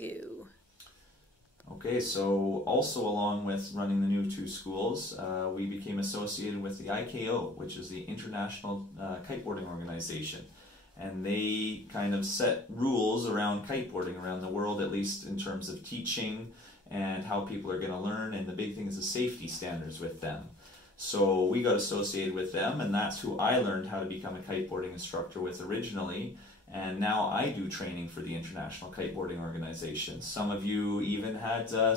SCU? Okay, so also along with running the new two schools, we became associated with the IKO, which is the International Kiteboarding Organization. And they kind of set rules around kiteboarding around the world, at least in terms of teaching and how people are going to learn. And the big thing is the safety standards with them. So we got associated with them, and that's who I learned how to become a kiteboarding instructor with originally. And now I do training for the International Kiteboarding Organization. Some of you even had did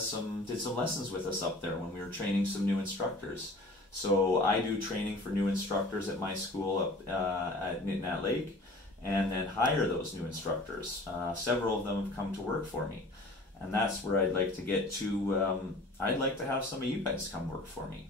some lessons with us up there when we were training some new instructors. So I do training for new instructors at my school up at Nitnat Lake, and then hire those new instructors. Several of them have come to work for me, and that's where I'd like to get to. I'd like to have some of you guys come work for me.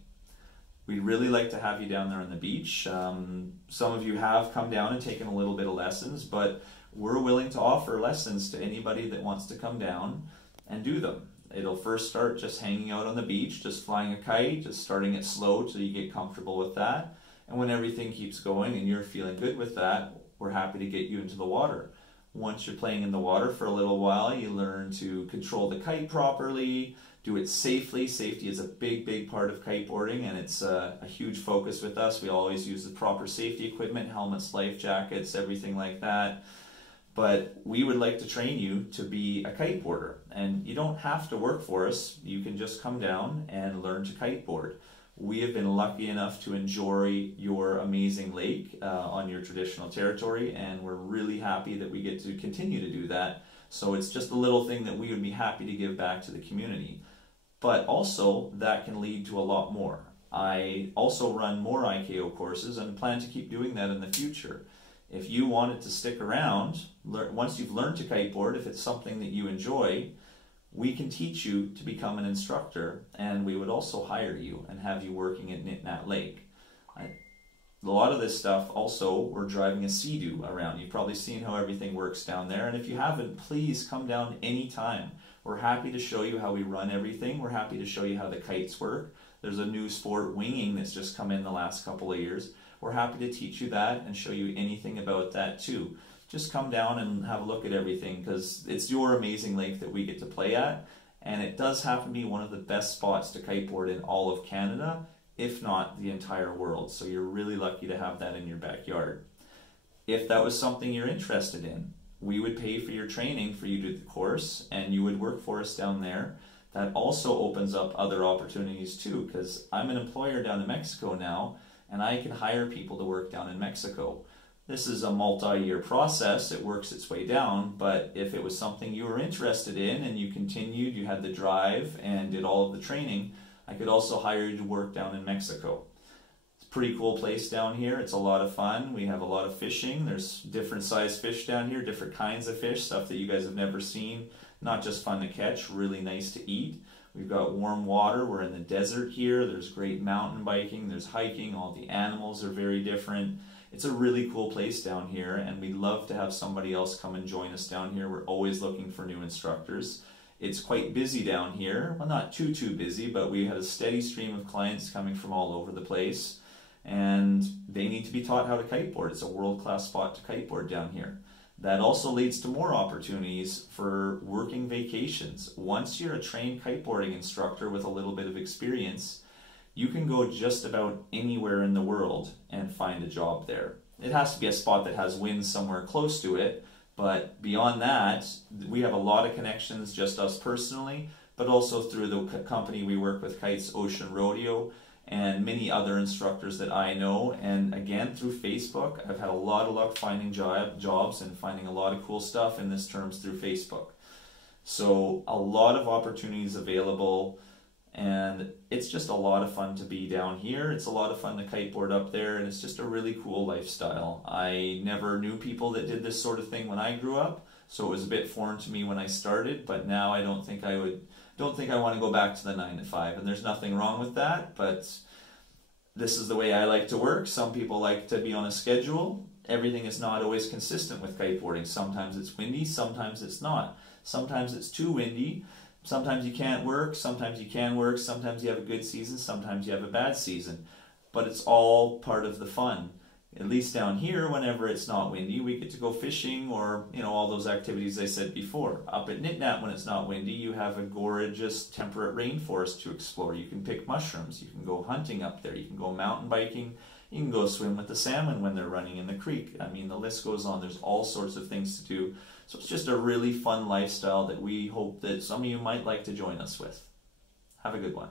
We'd really like to have you down there on the beach. Some of you have come down and taken a little bit of lessons, but we're willing to offer lessons to anybody that wants to come down and do them. It'll first start just hanging out on the beach, just flying a kite, just starting it slow till you get comfortable with that. And when everything keeps going and you're feeling good with that, we're happy to get you into the water. Once you're playing in the water for a little while, you learn to control the kite properly, do it safely. Safety is a big part of kiteboarding, and it's a huge focus with us. We always use the proper safety equipment, helmets, life jackets, everything like that. But we would like to train you to be a kiteboarder, and you don't have to work for us. You can just come down and learn to kiteboard. We have been lucky enough to enjoy your amazing lake on your traditional territory, and we're really happy that we get to continue to do that. So it's just a little thing that we would be happy to give back to the community. But also, that can lead to a lot more. I also run more IKO courses and plan to keep doing that in the future. If you wanted to stick around, once you've learned to kiteboard, if it's something that you enjoy, we can teach you to become an instructor, and we would also hire you and have you working at Nitnat Lake. A lot of this stuff also, we're driving a Sea-Doo around. You've probably seen how everything works down there, and if you haven't, please come down anytime. We're happy to show you how we run everything. We're happy to show you how the kites work. There's a new sport, winging, that's just come in the last couple of years. We're happy to teach you that and show you anything about that too. Just come down and have a look at everything, because it's your amazing lake that we get to play at, and it does happen to be one of the best spots to kiteboard in all of Canada, if not the entire world. So you're really lucky to have that in your backyard. If that was something you're interested in, we would pay for your training for you to do the course, and you would work for us down there. That also opens up other opportunities too, because I'm an employer down in Mexico now, and I can hire people to work down in Mexico. This is a multi-year process. It works its way down, but if it was something you were interested in and you continued, you had the drive and did all of the training, I could also hire you to work down in Mexico. It's a pretty cool place down here. It's a lot of fun. We have a lot of fishing. There's different size fish down here, different kinds of fish, stuff that you guys have never seen. Not just fun to catch, really nice to eat. We've got warm water. We're in the desert here. There's great mountain biking. There's hiking. All the animals are very different. It's a really cool place down here, and we'd love to have somebody else come and join us down here. We're always looking for new instructors. It's quite busy down here. Well, not too busy, but we had a steady stream of clients coming from all over the place, and they need to be taught how to kiteboard. It's a world-class spot to kiteboard down here. That also leads to more opportunities for working vacations. Once you're a trained kiteboarding instructor with a little bit of experience, you can go just about anywhere in the world and find a job there. It has to be a spot that has winds somewhere close to it, but beyond that, we have a lot of connections, just us personally, but also through the company we work with, Kites Ocean Rodeo, and many other instructors that I know. And again, through Facebook, I've had a lot of luck finding jobs and finding a lot of cool stuff in this terms through Facebook. So a lot of opportunities available, and it's just a lot of fun to be down here. It's a lot of fun to kiteboard up there, and it's just a really cool lifestyle. I never knew people that did this sort of thing when I grew up, so it was a bit foreign to me when I started, but now I don't think I want to go back to the 9 to 5, and there's nothing wrong with that, but this is the way I like to work. Some people like to be on a schedule. Everything is not always consistent with kiteboarding. Sometimes it's windy, sometimes it's not. Sometimes it's too windy. Sometimes you can't work, sometimes you can work, sometimes you have a good season, sometimes you have a bad season. But it's all part of the fun. at least down here, whenever it's not windy, we get to go fishing or, all those activities I said before. Up at Nitnat, when it's not windy, you have a gorgeous temperate rainforest to explore. You can pick mushrooms, you can go hunting up there, you can go mountain biking, you can go swim with the salmon when they're running in the creek. I mean, the list goes on. There's all sorts of things to do. So it's just a really fun lifestyle that we hope that some of you might like to join us with. Have a good one.